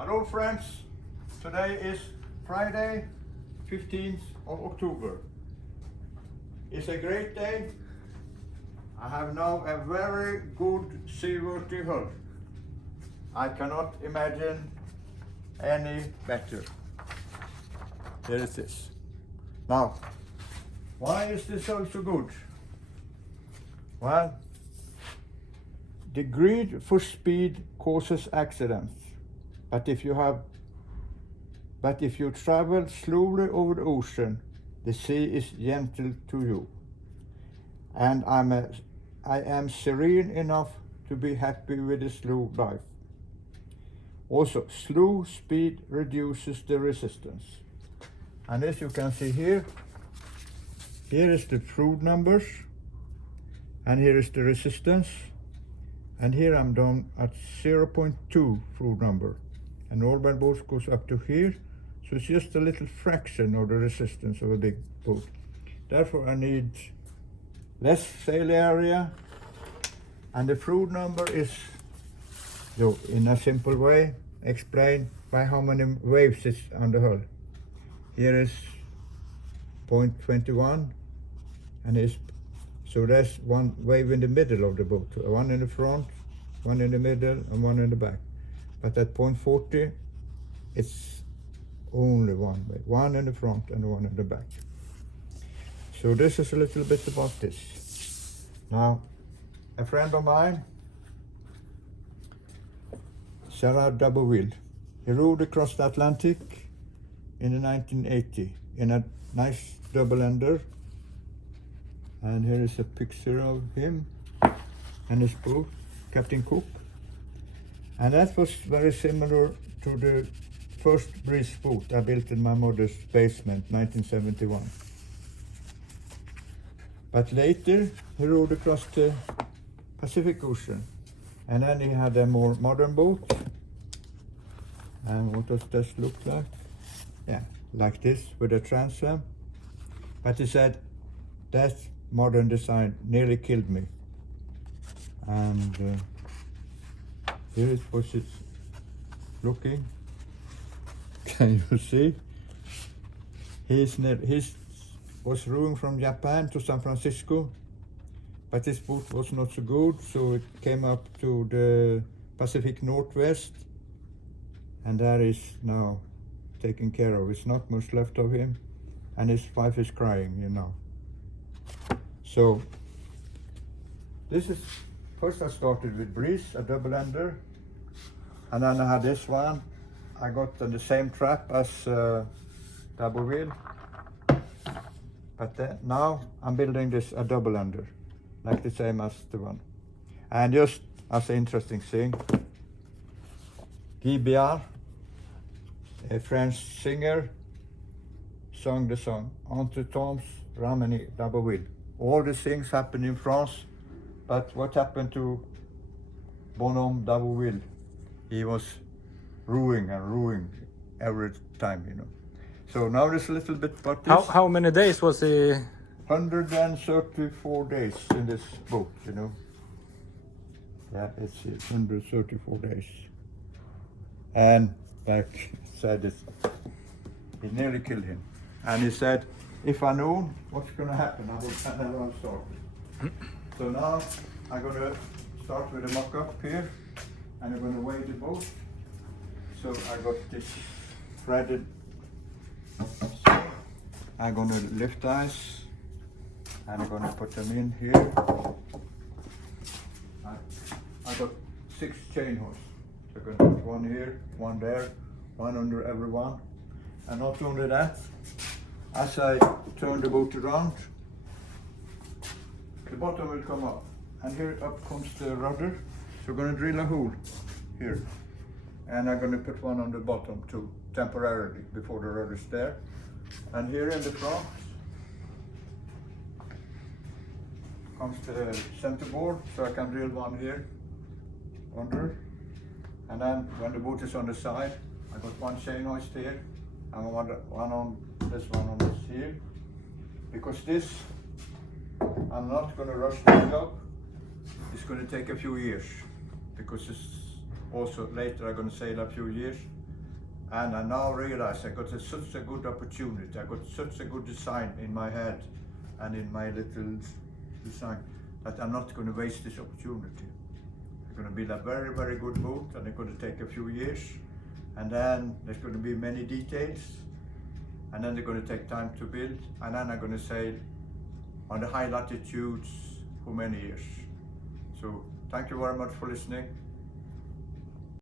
Hello friends, today is Friday 15th of October. It's a great day. I have now a very good seaworthy hull. I cannot imagine any better. Here it is. Now, why is this hull so good? Well, the greed for speed causes accidents. But if you travel slowly over the ocean, the sea is gentle to you. And I am serene enough to be happy with a slow life. Also, slow speed reduces the resistance. And as you can see here is the crude numbers, and here is the resistance. And here I'm down at 0.2 crude number. And normal boat goes up to here, so it's just a little fraction of the resistance of a big boat. Therefore I need less sail area, and the crude number is, so in a simple way, explained by how many waves is on the hull. Here is 0.21, and so there's one wave in the middle of the boat, one in the front, one in the middle, and one in the back. But at 0.40, it's only one wave, one in the front and one in the back. So this is a little bit about this. Now, a friend of mine, Sarah Double-Wheel, he rowed across the Atlantic in the 1980 in a nice double-ender. And here is a picture of him and his boat, Captain Cook. And that was very similar to the first breeze boat I built in my mother's basement, 1971. But later, he rowed across the Pacific Ocean. And then he had a more modern boat. And what does this look like? Yeah, like this, with a transom. But he said, that modern design nearly killed me. And here it was looking. Can you see? He was rowing from Japan to San Francisco, but this boat was not so good, so it came up to the Pacific Northwest, and there is now taken care of. It's not much left of him, and his wife is crying, you know. So this is, first I started with breeze, a double-ender, and then I had this one. I got on the same trap as Double-Wheel, but now I'm building this a double-ender, like the same as the one. And just as an interesting thing, Guy Biard, a French singer, sung the song Entre Temps Rameni Double-Wheel. All these things happened in France, but what happened to Bonhomme Double-Wheel? He was ruining every time, you know. So now there's a little bit about this. How many days was he? 134 days in this boat, you know. Yeah, it's 134 days. And like said, it nearly killed him. And he said, if I know what's going to happen, I will never start. So now I'm going to start with a mock-up here, and I'm going to weigh the boat. So I got this threaded. I'm going to lift ice, and I'm going to put them in here. I got 6 chain hooks. So I'm going to put one here, one there, one under every one. And not only that, as I turn the boat around, the bottom will come up, and here up comes the rudder. So we're going to drill a hole here, and I'm going to put one on the bottom too, temporarily, before the rudder's there. And here in the front comes the center board, so I can drill one here under. And then when the boat is on the side, I got one chain hoist here, and one on this here. Because this, I'm not going to rush this job. It's going to take a few years, because it's also later I'm going to sail a few years. And I now realize I got such a good opportunity. I got such a good design in my head and in my little design that I'm not going to waste this opportunity. I'm going to build a very, very good boat, and it's going to take a few years. And then there's going to be many details. And then they're going to take time to build. And then I'm going to sail on the high latitudes for many years. So thank you very much for listening.